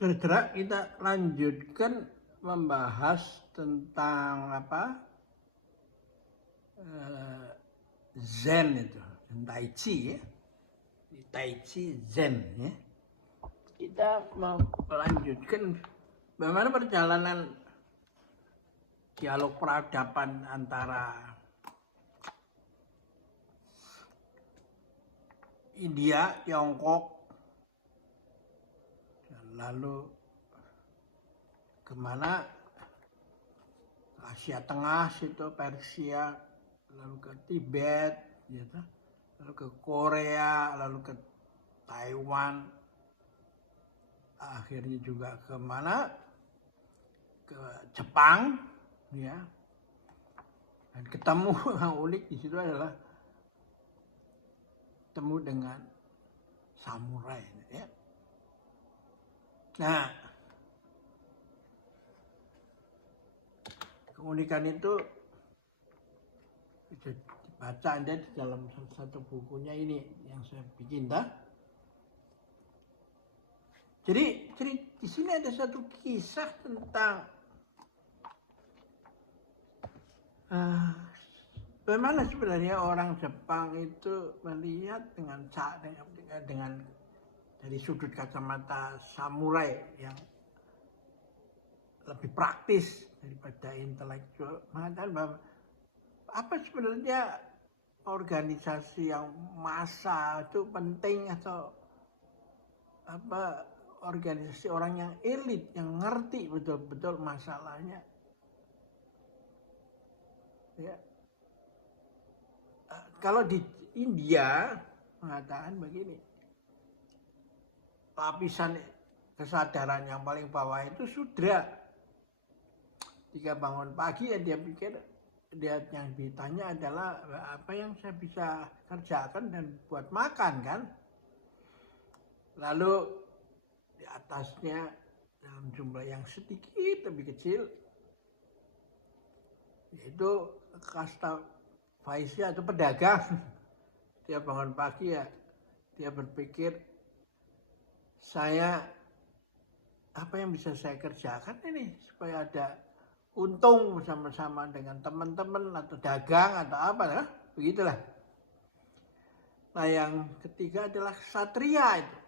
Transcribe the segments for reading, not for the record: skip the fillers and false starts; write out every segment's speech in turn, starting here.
Saudara, kita lanjutkan membahas tentang Zen itu, Tai Chi ya. Tai Chi Zen ya. Kita mau melanjutkan bagaimana perjalanan dialog peradaban antara India, Tiongkok, dan lalu kemana Asia Tengah situ, Persia, lalu ke Tibet, gitu, lalu ke Korea, lalu ke Taiwan, akhirnya juga kemana, ke Jepang, ya. Dan ketemu yang unik di situ adalah ketemu dengan samurai, ya. Nah, keunikan itu bisa dibaca Anda di dalam satu bukunya ini yang saya bikin, dah. Jadi di sini ada satu kisah tentang bagaimana sebenarnya orang Jepang itu melihat dengan dari sudut kacamata samurai yang lebih praktis daripada intelektual, mengatakan bahwa apa sebenarnya organisasi yang massa itu penting, atau apa organisasi orang yang elit yang ngerti betul-betul masalahnya, ya. Kalau di India mengatakan begini, lapisan kesadaran yang paling bawah itu sudra. Jika bangun pagi ya dia pikir, dia yang ditanya adalah apa yang saya bisa kerjakan dan buat makan, kan. Lalu di atasnya dalam jumlah yang sedikit lebih kecil yaitu kasta Vaisya atau pedagang. Dia bangun pagi ya dia berpikir, saya apa yang bisa saya kerjakan ini supaya ada untung bersama-sama dengan teman-teman atau dagang atau apa ya, begitulah. Nah, yang ketiga adalah ksatria itu.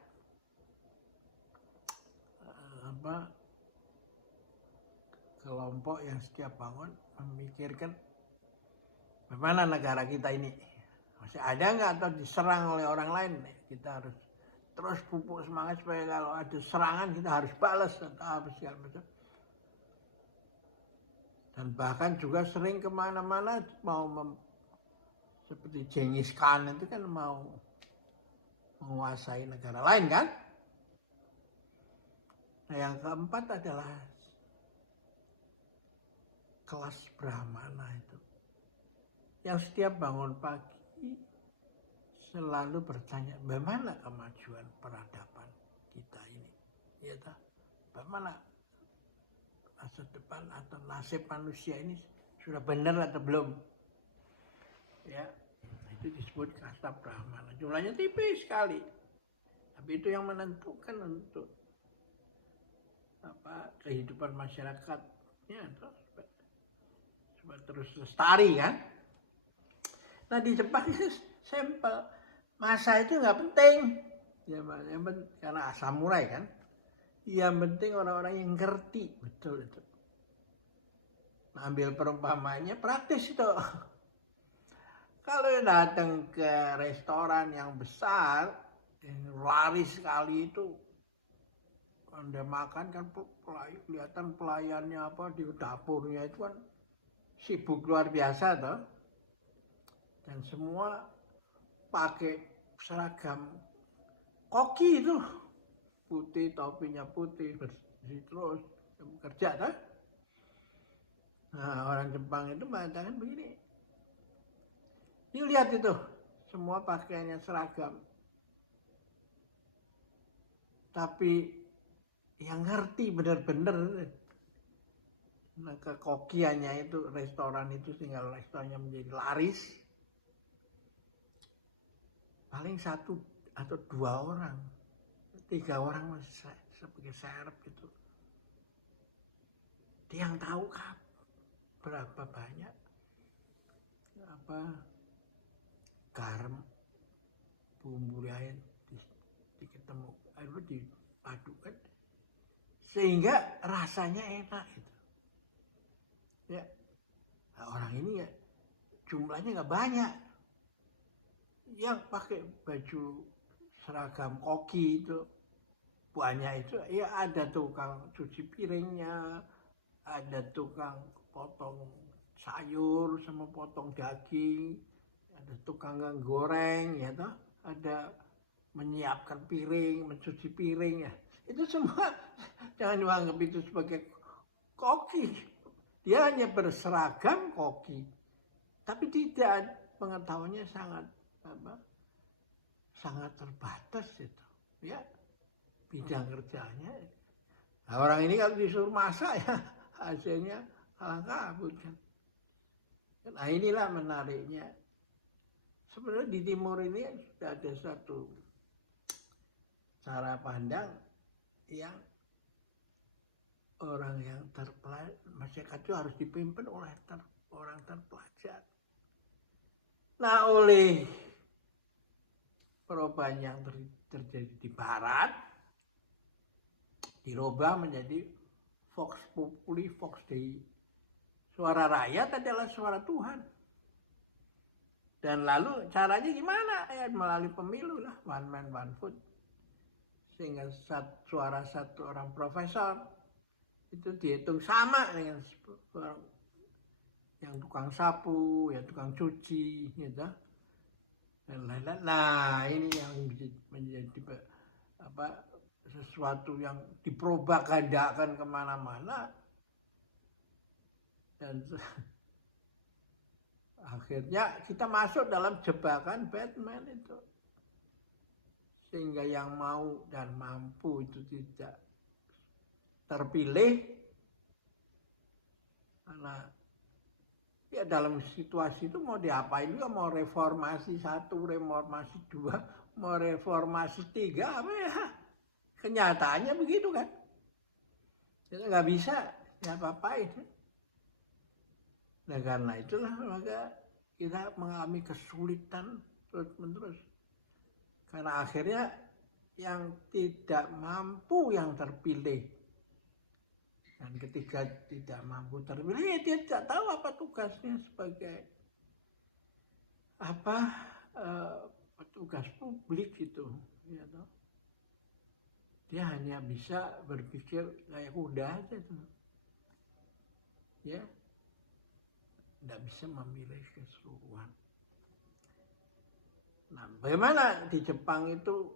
Kelompok yang setiap bangun memikirkan bagaimana negara kita ini masih ada nggak atau diserang oleh orang lain. Kita harus terus pupuk semangat supaya kalau ada serangan kita harus balas atau apa segala macam. Dan bahkan juga sering kemana-mana mau seperti Genghis Khan itu kan mau menguasai negara lain, kan. Nah, yang keempat adalah kelas Brahmana itu, yang setiap bangun pagi selalu bertanya, bagaimana kemajuan peradaban kita ini, ya tak? Bagaimana masa depan atau nasib manusia ini sudah benar atau belum, ya. Itu disebut kasta Brahmana. Jumlahnya tipis sekali, tapi itu yang menentukan untuk kehidupan masyarakatnya terus lestari, kan. Nah, di Jepang itu sampel masa itu nggak penting, ya, yang penting karena samurai, kan. Yang penting orang-orang yang ngerti betul itu. Nah, ambil perumpamaannya praktis itu. Kalau datang ke restoran yang besar, yang laris sekali itu, Anda makan kan kelihatan pelayannya di dapurnya itu kan sibuk luar biasa toh. Dan semua pakai seragam koki itu, putih, topinya putih, bersih terus kerja kan. Nah, orang Jepang itu mengatakan begini, yuk lihat itu, semua pakaiannya seragam, tapi yang ngerti benar-benar nah, kekokiannya itu restoran itu tinggal restorannya menjadi laris paling 1 atau 2 orang, 3 orang masih sebagai serep gitu. Dia yang tahu berapa banyak garam, bumbu lain ketemu dipadukan sehingga rasanya enak gitu. Ya, nah, orang ini ya jumlahnya nggak banyak. Yang pakai baju seragam koki itu banyak itu, ya ada tukang cuci piringnya, ada tukang potong sayur sama potong daging, ada tukang goreng ya toh, ada menyiapkan piring, mencuci piring ya. Itu semua jangan dianggap itu sebagai koki. Dia hanya berseragam koki, tapi tidak, pengetahuannya sangat terbatas itu, ya bidang kerjanya. Nah, orang ini kalau disuruh masak ya hasilnya kalah kabut kan. Nah inilah menariknya. Sebenarnya di timur ini sudah ada satu cara pandang yang orang yang masyarakat itu harus dipimpin oleh orang terpelajar. Nah, oleh perubahan yang terjadi di barat dirubah menjadi Vox Populi, Vox Dei. Suara rakyat adalah suara Tuhan. Dan lalu caranya gimana? Ya melalui pemilu lah, one man one vote. Sehingga suara satu orang profesor itu dihitung sama dengan yang tukang sapu, ya tukang cuci, gitu. Dan lain-lain. Nah, ini yang menjadi sesuatu yang dipropagandakan kemana-mana. Dan akhirnya kita masuk dalam jebakan Batman itu. Sehingga yang mau dan mampu itu tidak terpilih. Karena ya dalam situasi itu mau diapain juga, mau reformasi 1, reformasi 2, mau reformasi 3, apa ya. Kenyataannya begitu kan. Kita nggak bisa apa-apain. Nah karena itulah maka kita mengalami kesulitan terus-menerus. Karena akhirnya yang tidak mampu yang terpilih. Dan ketika tidak mampu terpilih, ya dia tidak tahu apa tugasnya sebagai petugas publik gitu. Ya, dia hanya bisa berpikir kayak kuda aja tuh. Ya, tidak bisa memilih keseluruhan. Nah, bagaimana di Jepang itu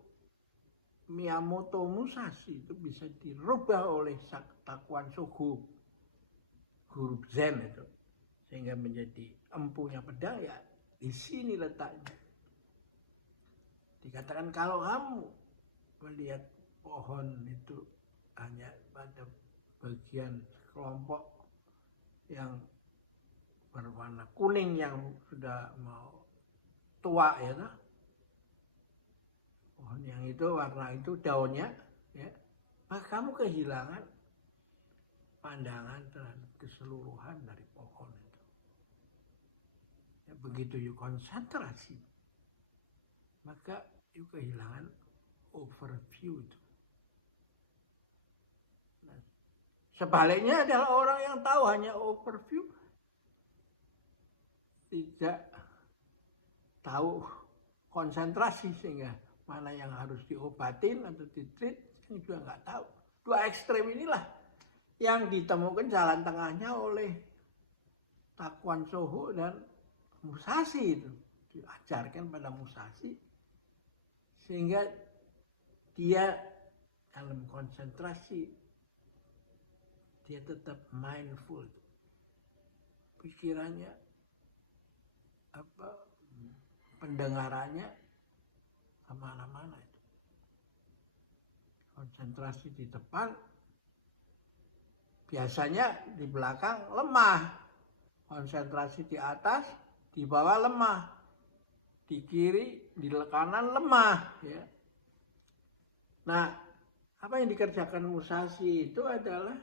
Miyamoto Musashi itu bisa dirubah oleh Takuan Shogo, guru Zen itu, sehingga menjadi empunya pedang, ya di sini letaknya. Dikatakan kalau kamu melihat pohon itu hanya pada bagian kelompok yang berwarna kuning yang sudah mau tua ya, pohon yang itu warna itu daunnya, ya, maka kamu kehilangan pandangan terhadap keseluruhan dari pohon itu. Ya, begitu you konsentrasi, maka you kehilangan overview itu. Nah, sebaliknya adalah orang yang tahu hanya overview, tidak tahu konsentrasi, sehingga mana yang harus diobatin atau ditreat juga nggak tahu. Dua ekstrem inilah yang ditemukan jalan tengahnya oleh Takuan Shogo dan Musashi itu. Diajarkan pada Musashi sehingga dia dalam konsentrasi dia tetap mindful. Pikirannya pendengarannya kemana-mana itu. Konsentrasi di depan, biasanya di belakang lemah. Konsentrasi di atas, di bawah lemah. Di kiri, di kanan lemah. Ya. Nah, Apa yang dikerjakan Musashi itu adalah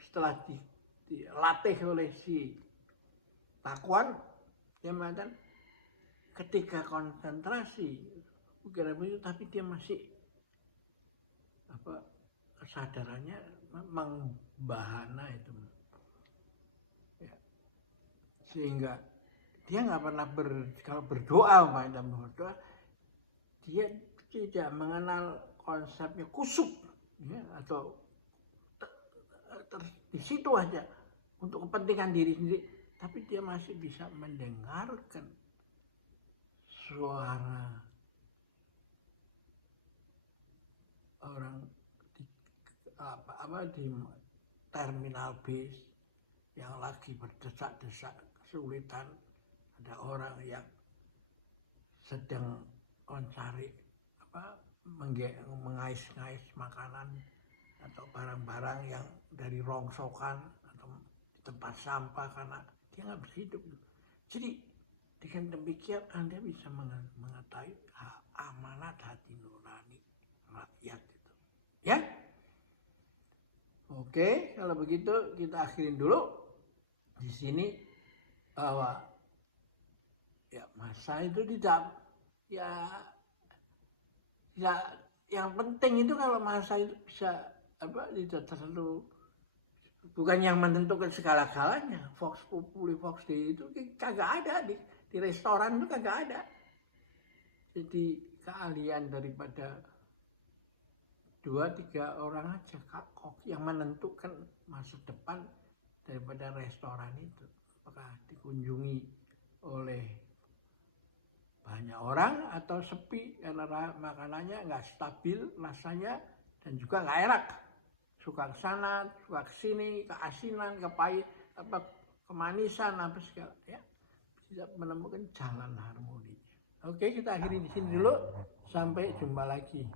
setelah dilatih oleh si Pakuan, dia mengatakan ketika konsentrasi pikiran itu, tapi dia masih kesadarannya membahana itu, ya. Sehingga dia nggak pernah kalau berdoa, dalam berdoa dia tidak mengenal konsepnya kusuk, ya, atau di situ aja untuk kepentingan diri sendiri, tapi dia masih bisa mendengarkan suara orang di terminal bis yang lagi berdesak-desak kesulitan, ada orang yang sedang mencari mengais-ngais makanan atau barang-barang yang dari rongsokan atau di tempat sampah karena dia nggak bisa hidup. Jadi dengan demikian Anda bisa mengetahui amanat hati nurani rakyat itu, ya. Oke, kalau begitu kita akhirin dulu di sini bahwa ya masa itu tidak yang penting itu kalau masa itu bisa tidak terlalu, bukan yang menentukan segala-galanya. Vox Populi, Vox Dei itu kagak ada di restoran itu kagak ada. Jadi keahlian daripada 2-3 orang aja kok yang menentukan masa depan daripada restoran itu. Apakah dikunjungi oleh banyak orang atau sepi karena makanannya nggak stabil rasanya dan juga nggak enak. Suka ke sana, suka ke sini, keasinan, kepahit, kemanisan, apa segala, ya. Tidak menemukan jalan harmoninya. Oke, kita akhiri di sini dulu. Sampai jumpa lagi.